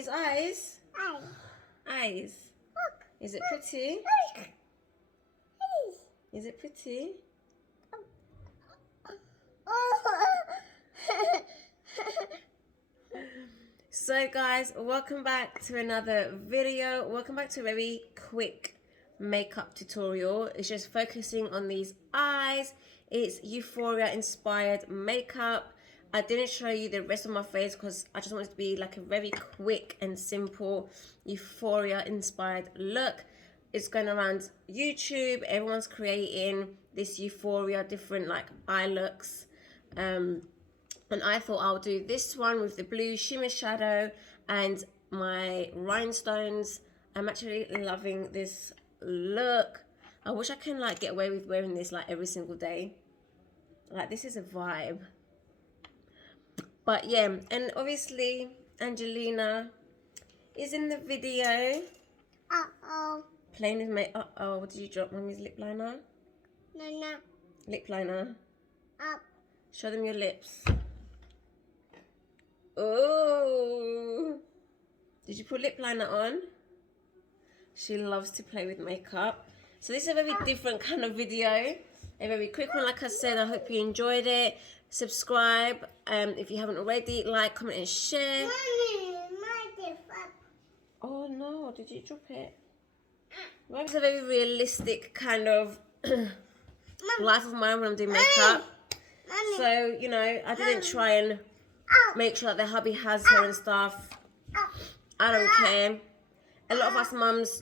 mommy's eyes? Eyes. Eyes. Look. Is it pretty? Look. Is it pretty? So guys, welcome back to another video. Welcome back to a very quick makeup tutorial. It's just focusing on these eyes. It's Euphoria inspired makeup. I didn't show you the rest of my face because I just wanted it to be like a very quick and simple Euphoria inspired look. It's going around YouTube. Everyone's creating this Euphoria different like eye looks. And I thought I'll do this one with the blue shimmer shadow and my rhinestones. I'm actually loving this look. I wish I can like get away with wearing this like every single day. Like this is a vibe. But yeah, and obviously Angelina is in the video. Uh-oh. Playing with my what did you drop? Mommy's lip liner? No. Lip liner. Up. Show them your lips. Oh, did you put lip liner on? She loves to play with makeup. So this is a very different kind of video, a very quick one. Like I said, I hope you enjoyed it. Subscribe if you haven't already. Like, comment and share. Mommy, my different. Oh no, did you drop it? Well, it's a very realistic kind of life of mine when I'm doing makeup. Mommy. So, you know, I didn't try and make sure that the hubby has her and stuff. I don't care. A lot of us mums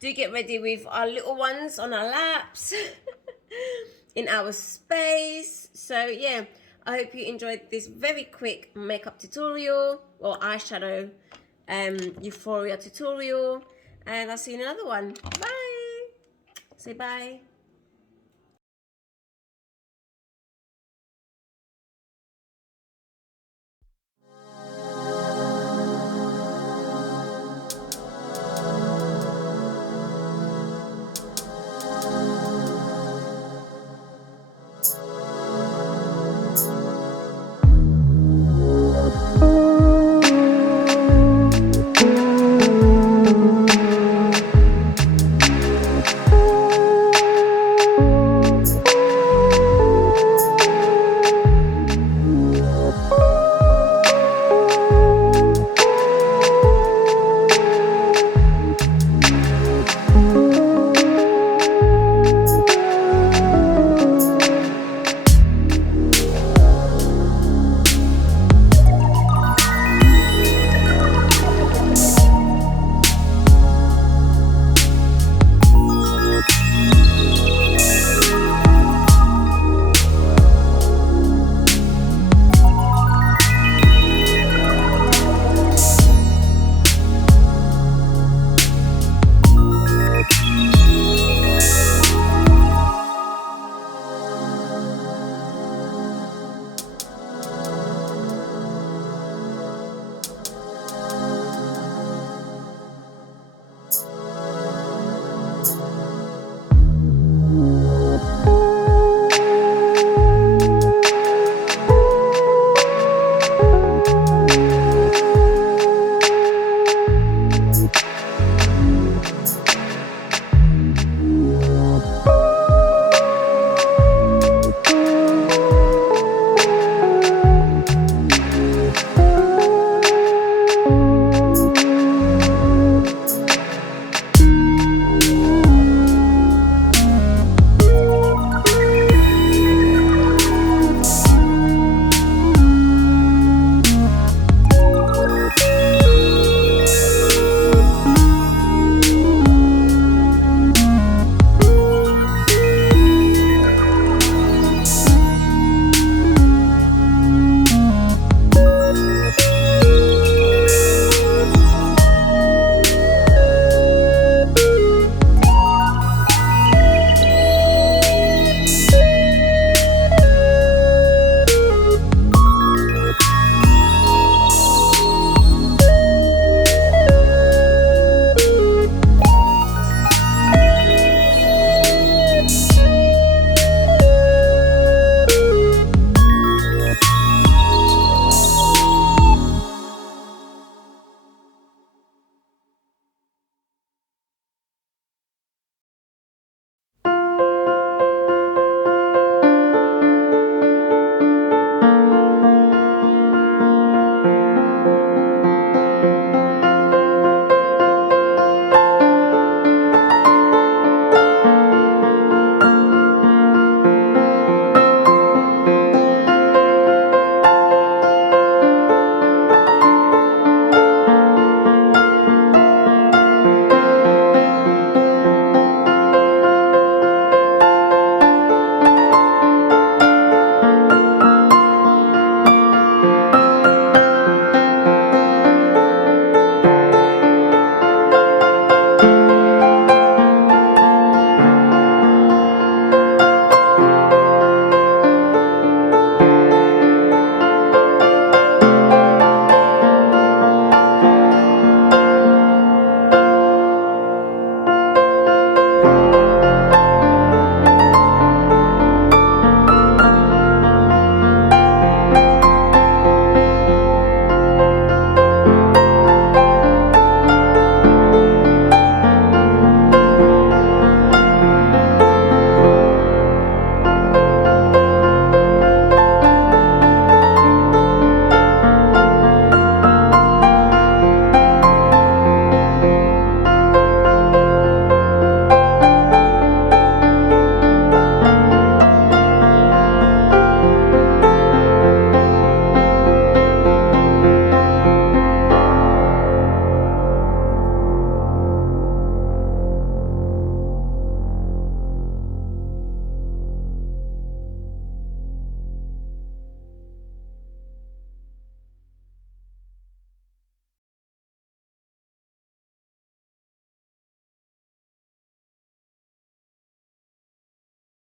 do get ready with our little ones on our laps in our space. So yeah, I hope you enjoyed this very quick makeup tutorial or eyeshadow Euphoria tutorial, and I'll see you in another one. Bye. Say bye.